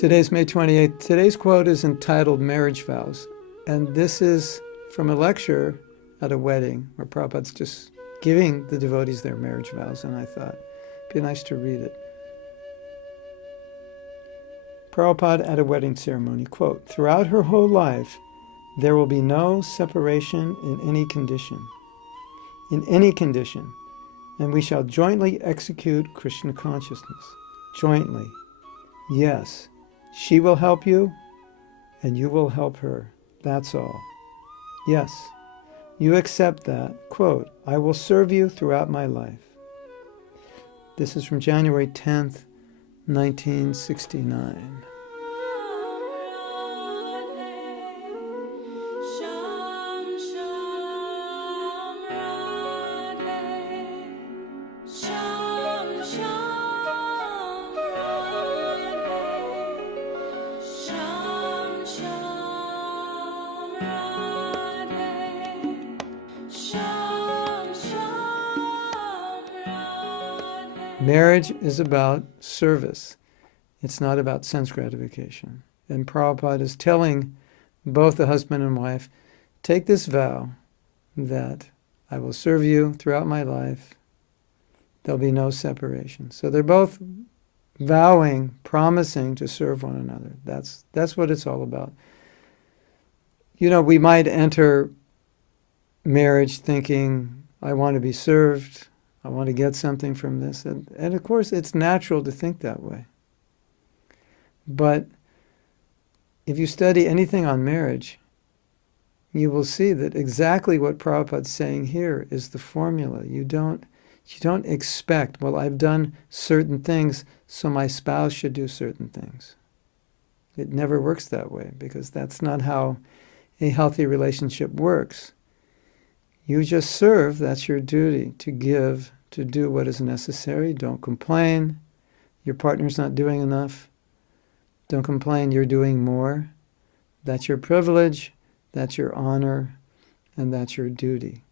Today's May 28th. Today's quote is entitled Marriage Vows. And this is from a lecture at a wedding where Prabhupada's just giving the devotees their marriage vows. And I thought it'd be nice to read it. Prabhupada at a wedding ceremony, quote, "Throughout her whole life, there will be no separation in any condition. In any condition. And we shall jointly execute Krishna consciousness. Jointly. Yes. She will help you, and you will help her. That's all. Yes. You accept that. Quote, I will serve you throughout my life." This is from January 10th, 1969. Marriage is about service. It's not about sense gratification. And Prabhupada is telling both the husband and wife, take this vow that I will serve you throughout my life. There'll be no separation. So they're both vowing, promising to serve one another. That's what it's all about. You know, we might enter marriage thinking, I want to be served. I want to get something from this. And of course, it's natural to think that way. But if you study anything on marriage, you will see that exactly what Prabhupada's saying here is the formula. You don't expect, well, I've done certain things, so my spouse should do certain things. It never works that way, because that's not how a healthy relationship works. You just serve, that's your duty, to give, to do what is necessary. Don't complain. Your partner's not doing enough. Don't complain, you're doing more. That's your privilege, that's your honor, and that's your duty.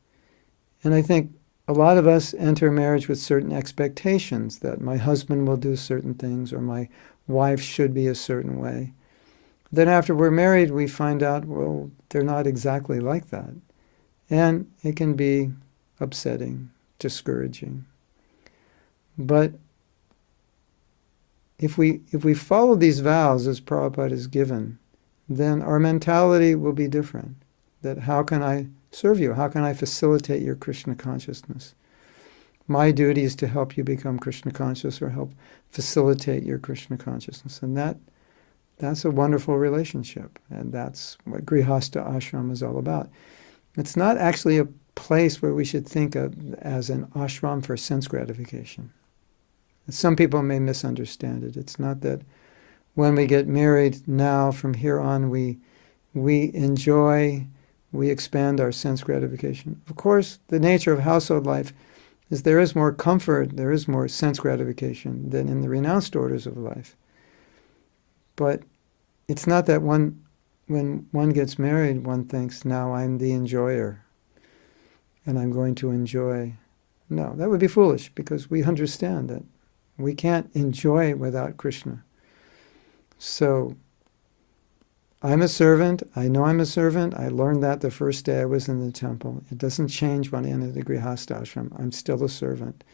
And I think a lot of us enter marriage with certain expectations that my husband will do certain things or my wife should be a certain way. Then after we're married, we find out, well, they're not exactly like that. And it can be upsetting, discouraging. But if we follow these vows as Prabhupada has given, then our mentality will be different. That how can I serve you? How can I facilitate your Krishna consciousness? My duty is to help you become Krishna conscious or help facilitate your Krishna consciousness. And that's a wonderful relationship. And that's what Grihastha ashram is all about. It's not actually a place where we should think of as an ashram for sense gratification. Some people may misunderstand it. It's not that when we get married now, from here on, we enjoy, we expand our sense gratification. Of course, the nature of household life is there is more comfort, there is more sense gratification than in the renounced orders of life. But it's not that when one gets married, one thinks, now I'm the enjoyer and I'm going to enjoy. No, that would be foolish, because we understand that we can't enjoy without Krishna. So I'm a servant. I know I'm a servant. I learned that the first day I was in the temple. It doesn't change when I enter the Grihastha ashram. I'm still a servant.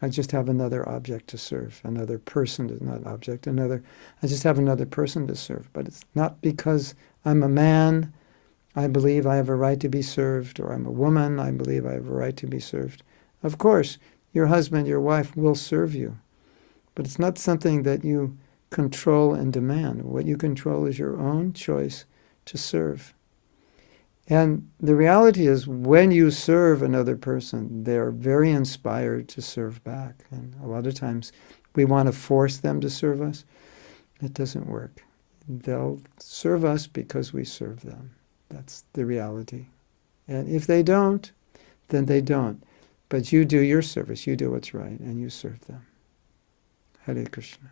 I just have another object to serve, another person, not object, I just have another person to serve. But it's not because I'm a man, I believe I have a right to be served, or I'm a woman, I believe I have a right to be served. Of course, your husband, your wife will serve you, but it's not something that you control and demand. What you control is your own choice to serve. And the reality is, when you serve another person, they're very inspired to serve back. And a lot of times we want to force them to serve us. It doesn't work. They'll serve us because we serve them. That's the reality. And if they don't, then they don't. But you do your service. You do what's right, and you serve them. Hare Krishna.